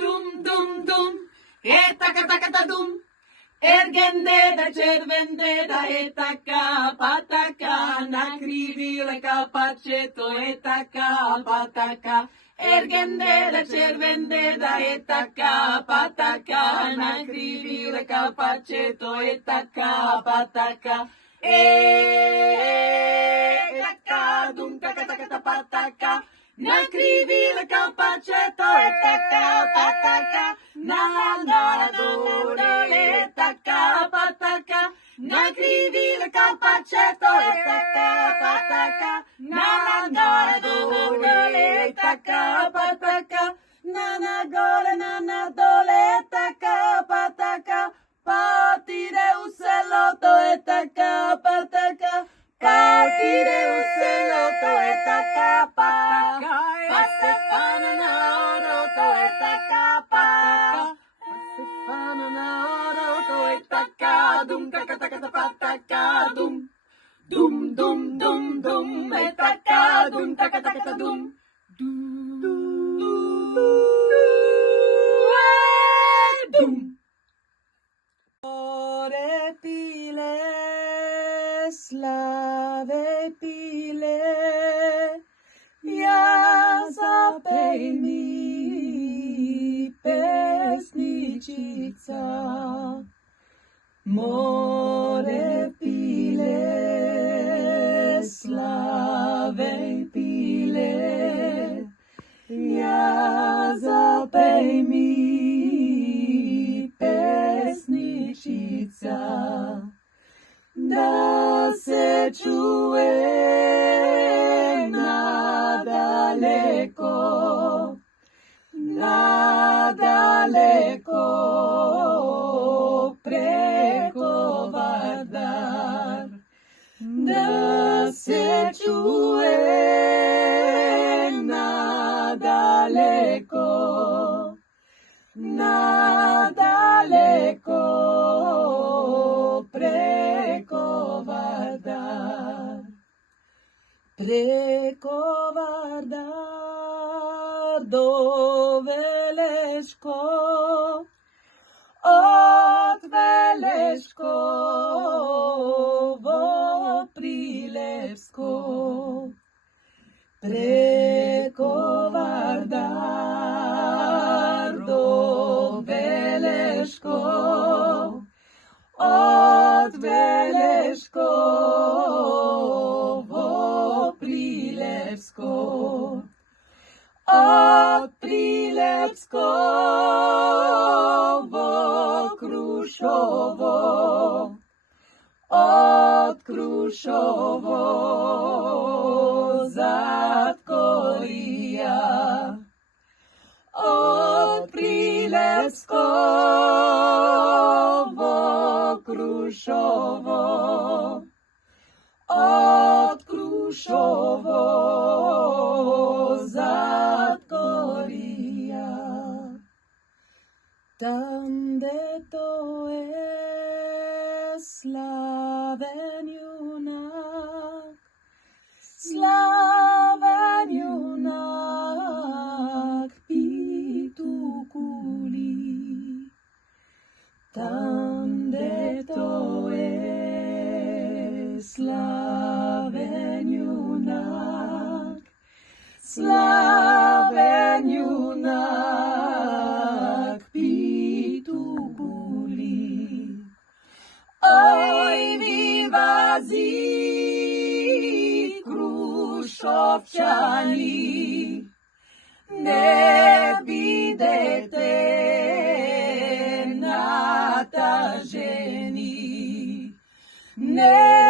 Dum, dum, dum, taka, taka, ta, dum. Ergende da cervende da etaka, pataka, na krivile kapačeto etaka, pataka. Ergende da cervende da etaka, pataka, na krivile kapačeto etaka, pataka. Taka, dum, taka, taka, ta, pataka. Na krivile kapačeto etaka, pataka. Na dole taka, pataka. Na krivile kapačeto etaka, pataka. Na dole taka, pataka. Na dole taka, pataka. Partire u selo, to je taka, pataka. Partire u selo, to je taka, pataka. Pa se fana na oro, to je taka, pataka. Pa se fana na oro, to je taka, dum, taka, taka, ta, pataka, dum. Dum, dum, dum, dum, je taka, dum, taka, taka, ta, dum. Dum. Ore pile, slave pile, ja zapej mi pesničica. More pile, slave pile, ja zapej mi pesničica, da se čuje nadaleko, nadaleko preko Vardar, da se čuje nadaleko, nadaleko preko Vardar, preko Vardar do Veleško, od Veleškovo Prilevsko, preko Vardar do Veleško, od Veleškovo Prilevsko, od Prilevskovo Krušovo, od Krušovo Zatkorija, od Prilevskovo Krušovo, od Krušovo Zatkorija. Tande to je slaven junak, slaven junak Pitukuli. Tande to je slaven junak, slaven junak Pitukuli. Oj, vivazi Krušovčani, ne bidete nataženi, ne